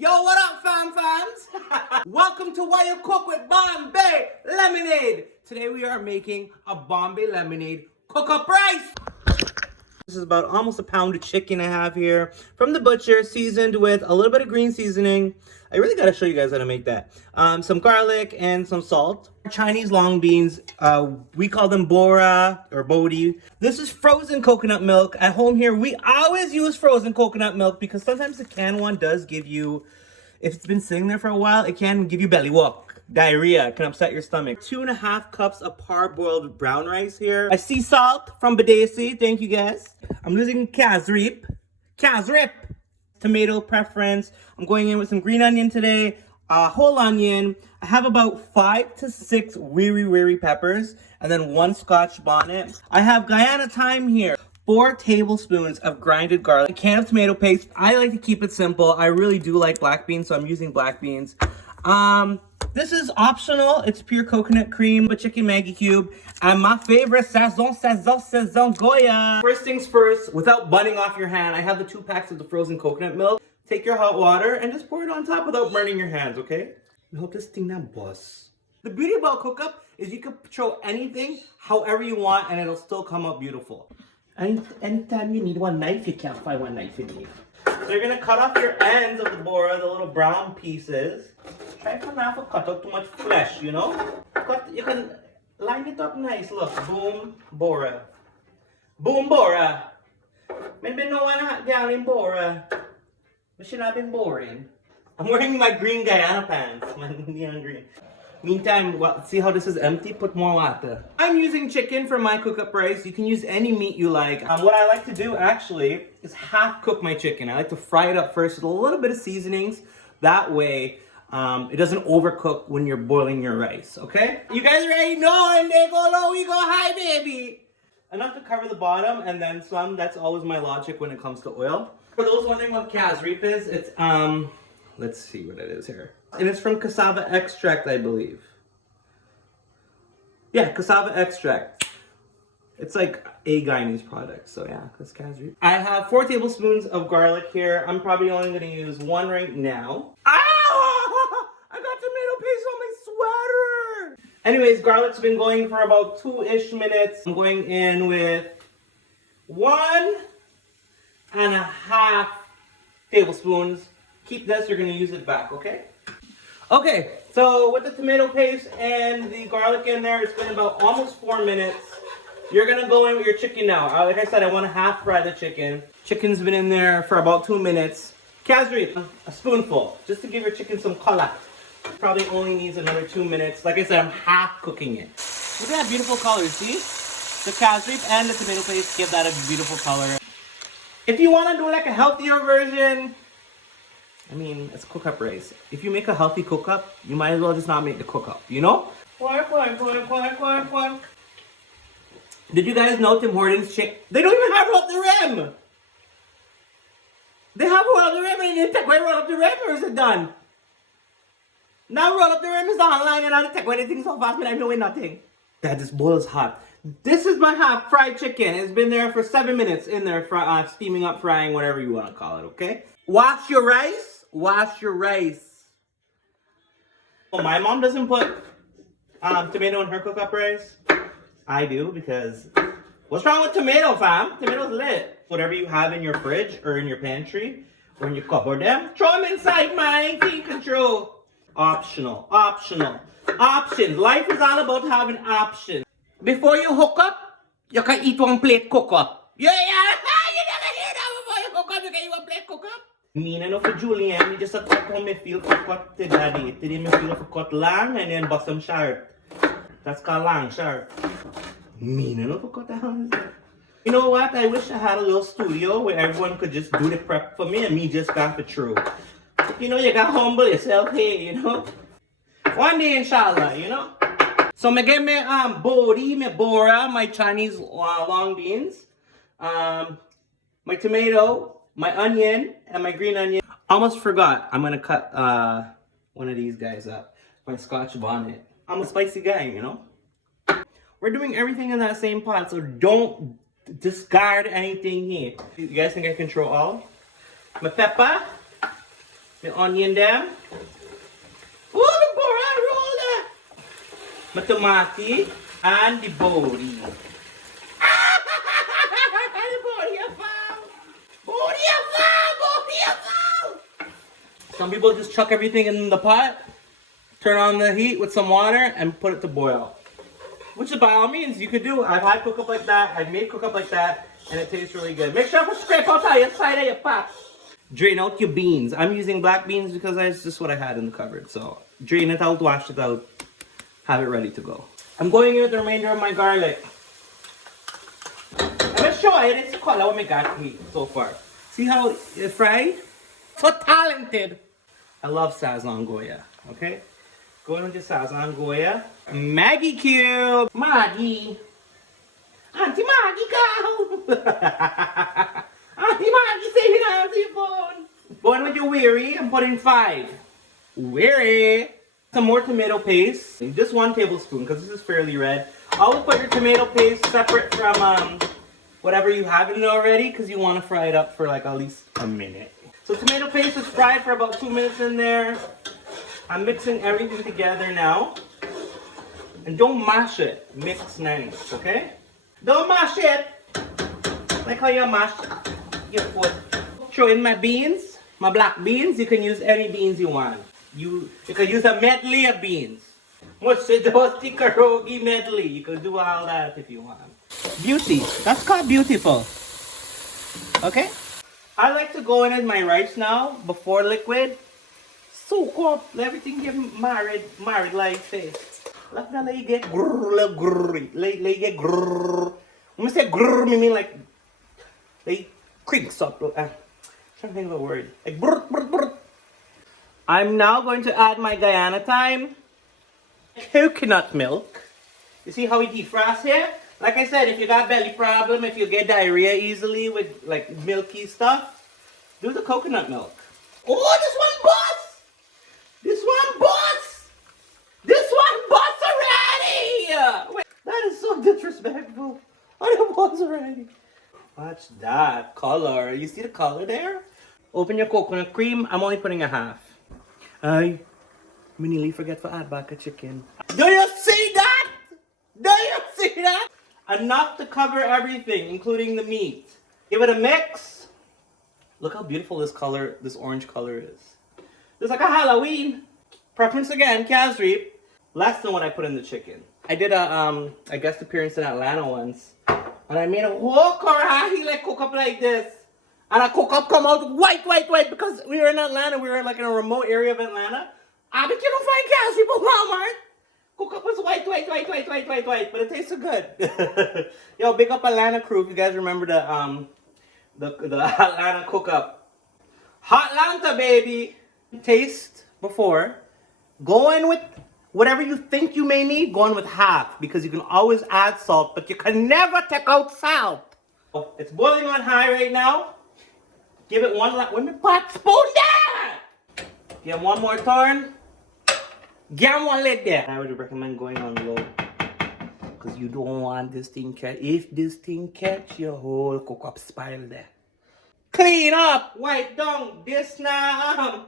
Yo, what up, fams? Welcome to Why You Cook with Bombay Lemonade. Today we are making a Bombay lemonade cook-up rice. This is about almost a pound of chicken I have here from the butcher, seasoned with a little bit of green seasoning. I really gotta show you guys how to make that. Some garlic and some salt. Chinese long beans, we call them Bora or Bodi. This is frozen coconut milk. At home here, we always use frozen coconut milk because sometimes the canned one does give you, if it's been sitting there for a while, it can give you belly walk. Diarrhea, it can upset your stomach. 2.5 cups of parboiled brown rice here. I see salt from Badesi, thank you guys. I'm using Cassareep. Tomato preference. I'm going in with some green onion today, whole onion. I have about 5 to 6 Wiri peppers, and then 1 Scotch bonnet. I have Guyana thyme here. 4 tablespoons of grinded garlic, a can of tomato paste. I like to keep it simple. I really do like black beans, so I'm using black beans. This is optional. It's pure coconut cream, but chicken Maggie Cube, and my favorite Sazon Goya. First things first, without burning off your hand, I have the 2 packs of the frozen coconut milk. Take your hot water and just pour it on top without burning your hands, okay? I hope this thing that busts. The beauty about cook-up is you can throw anything however you want and it'll still come out beautiful. Anytime you need one knife, you can't find one knife in here. So you're gonna cut off your ends of the Bora, the little brown pieces. Try to not to cut out too much flesh, you know? You can line it up nice, look. Boom, Bora. Boom, Bora. Maybe no one hot gal in Bora. But she not been boring. I'm wearing my green Guyana pants. My neon green. Meantime, see how this is empty? Put more water. I'm using chicken for my cook-up rice. You can use any meat you like. What I like to do, actually, is half cook my chicken. I like to fry it up first with a little bit of seasonings. That way, it doesn't overcook when you're boiling your rice, okay? You guys already know, and they go low, we go high, baby. Enough to cover the bottom, and then some. That's always my logic when it comes to oil. For those wondering what Cassareep is, it's, let's see what it is here. And it's from cassava extract, I believe. Yeah, cassava extract. It's like a Guyanese product, so yeah, that's Cassareep. I have 4 tablespoons of garlic here. I'm probably only gonna use 1 right now. Ah! I got tomato paste on my sweater! Anyways, garlic's been going for about 2-ish minutes. I'm going in with 1.5 tablespoons. Keep this, you're gonna use it back, okay? Okay, so with the tomato paste and the garlic in there, it's been about almost 4 minutes. You're gonna go in with your chicken now. Like I said, I want to half fry the chicken. Chicken's been in there for about 2 minutes. Cassareep, a spoonful, just to give your chicken some color. Probably only needs another 2 minutes. Like I said, I'm half cooking it. Look at that beautiful color, see? The Cassareep and the tomato paste give that a beautiful color. If you want to do like a healthier version, I mean, it's cook-up rice. If you make a healthy cook-up, you might as well just not make the cook-up, you know? Did you guys know Tim Hortons they don't even have roll up the rim! They have roll up the rim and you take away roll up the rim, or is it done? Now roll up the rim is online and I'll take away the thing so fast, but I'm doing nothing. That just boils hot. This is my half fried chicken. It's been there for 7 minutes in there, steaming up, frying, whatever you want to call it, okay? Wash your rice. Wash your rice. Well, my mom doesn't put tomato in her cook-up rice. I do, because what's wrong with tomato, fam? Tomato's lit. Whatever you have in your fridge or in your pantry or in your cupboard, them, throw them inside, man. Take control. Optional. Options. Life is all about having options. Before you hook up, you can eat 1 plate cook-up. Yeah. You never hear that before you hook up. You can eat 1 plate cook-up. Mean enough for Julian, me just a cut how me feel for cut to daddy. Today me feel for cut long and then bust some short. That's called long short. Mean enough for cut down. You know what? I wish I had a little studio where everyone could just do the prep for me and me just got it through. You know, you gotta humble yourself here, you know. One day, inshallah, you know. So me get me Bori, me Bora, my Chinese long beans, my tomato, my onion, and my green onion. Almost forgot, I'm gonna cut one of these guys up. My Scotch bonnet. I'm a spicy guy, you know? We're doing everything in that same pot, so don't discard anything here. You guys think I control all? My pepper, The onion them. Oh, the Bora roll that. My tomato and the bori. The bori a foul. Bori a foul. Bori a foul. Some people just chuck everything in the pot, turn on the heat with some water, and put it to boil. Which by all means you could do. I've had cook up like that. I've made cook up like that, and it tastes really good. Make sure to scrape out your side of your pot. Drain out your beans. I'm using black beans because that's just what I had in the cupboard. So drain it out, wash it out, have it ready to go. I'm going in with the remainder of my garlic. I'm gonna show you this color what I got meat so far. See how it's fried? So talented. I love Sazon Goya. Okay, going with the Sazon Goya. Maggie Cube. Maggie. Auntie Maggie, go. Auntie Maggie, say it on your phone. Going with your Wiri, I'm putting 5. Wiri. Some more tomato paste. Just 1 tablespoon because this is fairly red. Always put your tomato paste separate from whatever you have in it already because you want to fry it up for like at least a minute. So tomato paste is fried for about 2 minutes in there. I'm mixing everything together now. And don't mash it. Mix nice, okay? Don't mash it. Like how you mash your food. Throw in my beans, my black beans. You can use any beans you want. You can use a medley of beans. Karogi medley. You can do all that if you want. Beauty. That's called beautiful. Okay? I like to go in with my rice now before liquid. Soak up. Let everything get married like this. Let me get grrr. Let get grrr. When I say grrr, I mean like they creaks up. I'm trying to think of a word. Like brr, brr, brr. I'm now going to add my Guyana thyme. Coconut milk. You see how we defrost here? Like I said, if you got belly problem, if you get diarrhea easily with like milky stuff, do the coconut milk. Oh, this one boss! This one boss! This one boss already! Wait, that is so disrespectful. I don't boss already. Watch that color. You see the color there? Open your coconut cream. I'm only putting a half. I nearly forget to add back a chicken. Do you see that? Do you see that? Enough to cover everything, including the meat. Give it a mix. Look how beautiful this color, this orange color is. It's like a Halloween. Preference again, Cassareep. Less than what I put in the chicken. I did a guest appearance in Atlanta once. And I made a whole karahi like cook up like this. And I cook up come out white because we were in Atlanta. We were like in a remote area of Atlanta. I bet you don't find Cassareep at Walmart. Cook up was white. But it tasted good. Yo, big up Atlanta crew. If you guys remember the Atlanta cook up. Hot Atlanta, baby. Taste before. Go in with whatever you think you may need. Go in with half because you can always add salt, but you can never take out salt. It's boiling on high right now. Give it one lap. When the pot spoon there. Give one more turn. Get one lid there. I would recommend going on low. Because you don't want this thing catch. If this thing catch, your whole cook up spoil there. Clean up. Wipe down. This now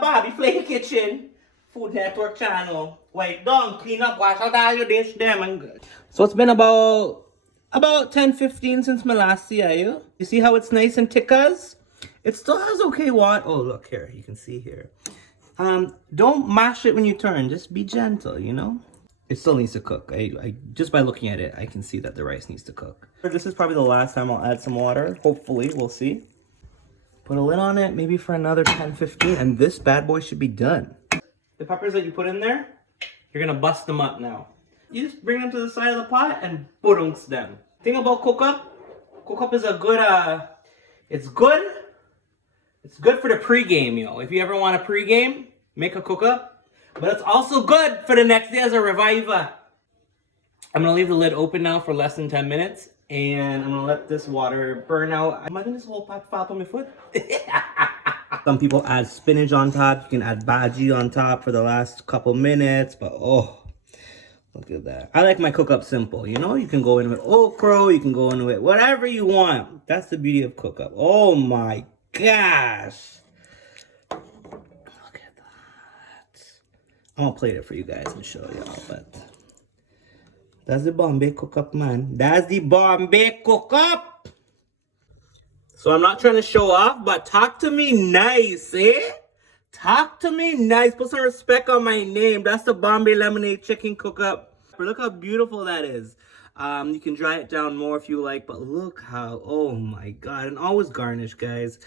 Bobby Flay Kitchen. Food Network channel. Wipe down. Clean up. Wash out all your dish. Damn and good. So it's been about 10-15 since my last see you. You see how it's nice and tickas? It still has okay water. Oh, look here. You can see here. Don't mash it when you turn. Just be gentle, you know? It still needs to cook. I just by looking at it, I can see that the rice needs to cook. This is probably the last time I'll add some water. Hopefully, we'll see. Put a lid on it, maybe for another 10-15, and this bad boy should be done. The peppers that you put in there, you're gonna bust them up now. You just bring them to the side of the pot and boodunks them. Thing about cook up is a good, it's good for the pre-game, you know. If you ever want a pre-game, make a cook up. But it's also good for the next day as a reviver. I'm gonna leave the lid open now for less than 10 minutes. And I'm gonna let this water burn out. Imagine this whole pot fall on my foot. Some people add spinach on top. You can add bhaji on top for the last couple minutes. But oh, look at that. I like my cook up simple, you know? You can go in with okra, you can go in with whatever you want. That's the beauty of cook up. Oh my gosh. I'm gonna plate it for you guys and show y'all, but that's the Bombay cook up, man. That's the Bombay cook up. So I'm not trying to show off, but talk to me nice, eh? Talk to me nice. Put some respect on my name. That's the Bombay lemonade chicken cook up. Look how beautiful that is. You can dry it down more if you like, but look how, oh my God. And always garnish, guys.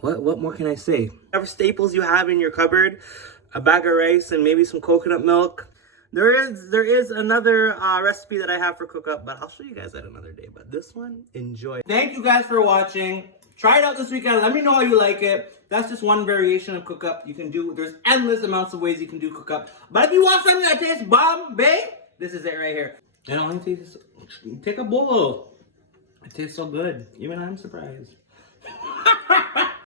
What more can I say? Whatever staples you have in your cupboard, a bag of rice and maybe some coconut milk. There is another recipe that I have for cook up, but I'll show you guys that another day. But this one, enjoy. Thank you guys for watching. Try it out this weekend. Let me know how you like it. That's just one variation of cook up you can do. There's endless amounts of ways you can do cook up. But if you want something that tastes Bombay, this is it right here. And all you take a bowl. It tastes so good. Even I'm surprised.